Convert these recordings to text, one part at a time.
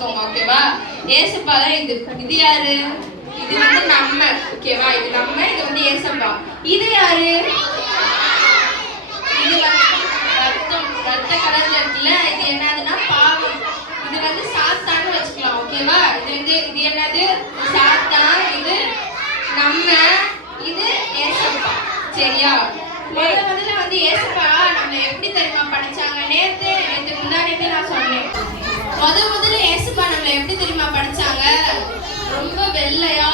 வச்சுக்கோங்க. ஓகேவா? ஏசப்பா தான் இது. இது யாரு? இது வந்து நம்ம. ஓகேவா? இது நம்ம, இது வந்து ஏசப்பா. இது யாரு? இது ரத்த கலர்ல இருக்குல்ல, இது என்னதுன்னா பாவம். இது வந்து சாத்தான்னு வச்சுக்கலாம். ஓகேவா? இது என்னது? சாத்தான். இது நம்ம, இது ஏசப்பா. சரியா? முதல்ல வந்து ஏசப்பா நம்ம எப்படி தெரியுமா படைச்சாங்க? நேத்து முன்னாடி நான் சொன்னேன். முதல்ல ஏசப்பா நம்மள எப்படி தெரியுமா படைச்சாங்க? ரொம்ப வெள்ளையா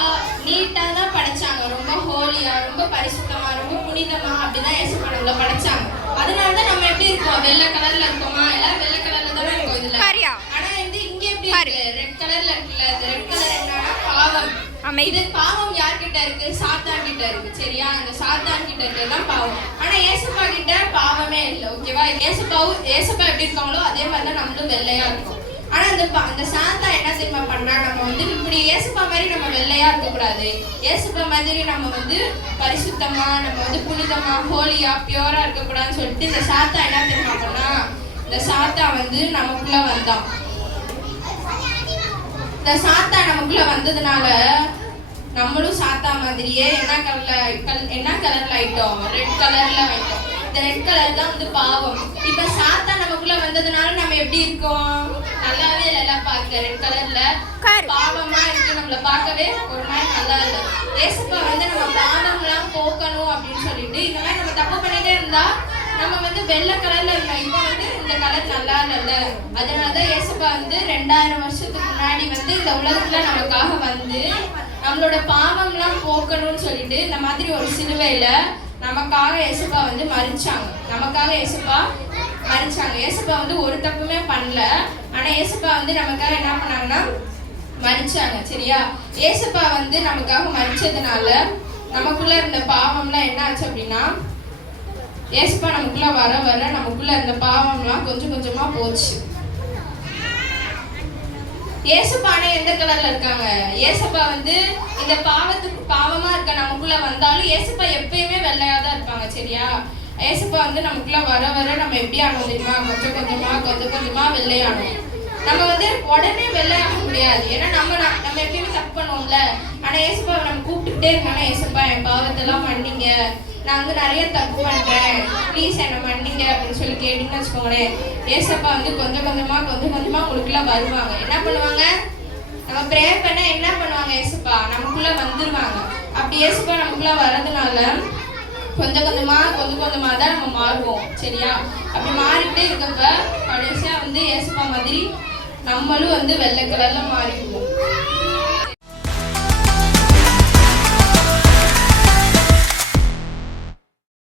நீட்டா தான் படைச்சாங்க. ரொம்ப ஹோலியா, ரொம்ப பரிசுத்தமா, ரொம்ப புனிதமா அப்படிதான் ஏசப்பா நம்மள படைச்சாங்க. அதனாலதான் நம்ம எப்படி இருக்கோம்? வெள்ளை கலர்ல இருக்கோமா? எல்லாரும் வெள்ளை கலர்ல தானே இருக்கோம் இதுல. ஆனா வந்து இங்க எப்படி இருக்கு? ரெட் கலர்ல இருக்குல்ல. இந்த ரெட் கலர் என்னன்னா பாவம். இது பாவம் யார்கிட்ட இருக்கு? சாத்தான் கிட்ட இருக்கு. சரியா? அந்த சாத்தான் கிட்ட இருக்கதான் பாவம். ஆனா ஏசப்பா கிட்ட பாவமே இல்லை. ஓகேவா? ஏசப்பா எப்படி இருக்காங்களோ அதே மாதிரிதான் நம்மளும் வெள்ளையா இருக்கோம். ஆனா அந்த சாத்தா என்ன தெரியுமா பண்ணா? நம்ம வந்து இப்படி ஏசப்பா மாதிரி நம்ம வெள்ளையா இருக்கக்கூடாது, ஏசப்பா மாதிரி நம்ம வந்து பரிசுத்தமா, நம்ம வந்து புனிதமா, ஹோலியா, பியூரா இருக்கக்கூடாதுன்னு சொல்லிட்டு இந்த சாத்தா என்ன தெரியுமா பண்ணா? இந்த சாத்தா வந்து நமக்குள்ள வந்தான். இந்த சாத்தா நமக்குள்ள வந்ததுனால நம்மளும் சாத்தா மாதிரியே என்ன கலர்ல ஆயிட்டோம்? ரெட் கலர்ல ஆயிட்டோம். இந்த ரெட் கலர் தான் வந்து பாவம். இப்ப சாத்தா நமக்குள்ள வந்ததுனால நம்ம எப்படி இருக்கோம்? நல்லாவே இல்ல. பார்க்க ரெட் கலர்ல பாவமா இருக்கு. நம்மள பார்க்கவே ஒரு மாதிரி நல்லா இல்லை. ஏசப்பா வந்து நம்ம பாவம்லாம் போக்கணும் அப்படின்னு சொல்லிட்டு இந்த மாதிரி நம்ம தப்பு பண்ணிட்டே இருந்தா நம்ம வந்து வெள்ளை கலர்ல இருக்கோம். இப்ப வந்து இந்த கலர் நல்லா இல்ல. அதனாலதான் ஏசப்பா வந்து 2000 வருஷத்துக்கு முன்னாடி வந்து இந்த உலகத்துல நமக்காக வந்து நம்மளோட பாவம்லாம் போக்கணும்னு சொல்லிட்டு இந்த மாதிரி ஒரு சிலுவையில நமக்காக ஏசப்பா வந்து மரிச்சாங்க. நமக்காக ஏசப்பா மரிச்சாங்க. ஏசப்பா வந்து ஒரு தப்புமே பண்ணல. ஆனா ஏசப்பா வந்து நமக்காக என்ன பண்ணாங்கன்னா மரிச்சாங்க. சரியா? ஏசப்பா வந்து நமக்காக மரிச்சதுனால நமக்குள்ள இருந்த பாவம்லாம் என்ன ஆச்சு அப்படின்னா, ஏசப்பா நமக்குள்ள வர வர நமக்குள்ள இருந்த பாவம்லாம் கொஞ்சம் கொஞ்சமா போச்சு. ஏசப்பானே எந்த கலர்ல இருக்காங்க? ஏசப்பா வந்து இந்த பாவமா இருக்க நமக்குள்ள வந்தாலும் ஏசப்பா எப்பயுமே வெள்ளையா தான் இருப்பாங்க. சரியா? ஏசப்பா வந்து நமக்குள்ள வர வர நம்ம எப்படி ஆனோம் தெரியுமா? கொஞ்சம் கொஞ்சமா வெள்ளையானோம். நம்ம வந்து உடனே வெள்ளையாக முடியாது. ஏன்னா நம்ம எப்பயுமே தப்பு பண்ணுவோம்ல. ஆனா ஏசப்பா நம்ம கூப்பிட்டுட்டே இருக்கோம்னா, ஏசப்பா என் பாவத்தெல்லாம் மன்னிங்க, நான் வந்து நிறைய தப்பு பண்றேன், ப்ளீஸ் என்னை மன்னிங்க அப்படின்னு சொல்லி கேட்டீங்கன்னு வச்சுக்கோங்களேன். ஏசப்பா வந்து கொஞ்சம் கொஞ்சமா உங்களுக்குள்ள வருவாங்க. என்ன பண்ணுவாங்க? நம்ம ப்ரேயர் பண்ண என்ன பண்ணுவாங்க? ஏசப்பா நமக்குள்ள வந்துருவாங்க. அப்படி ஏசப்பா நமக்குள்ள வர்றதுனால கொஞ்சம் கொஞ்சமா தான் நம்ம மாறுவோம். சரியா? அப்படி மாறிட்டே இருக்கப்ப கடைசியா வந்து ஏசப்பா மாதிரி நம்மளும் வந்து வெள்ளை கலர்ல மாறிடுவோம்.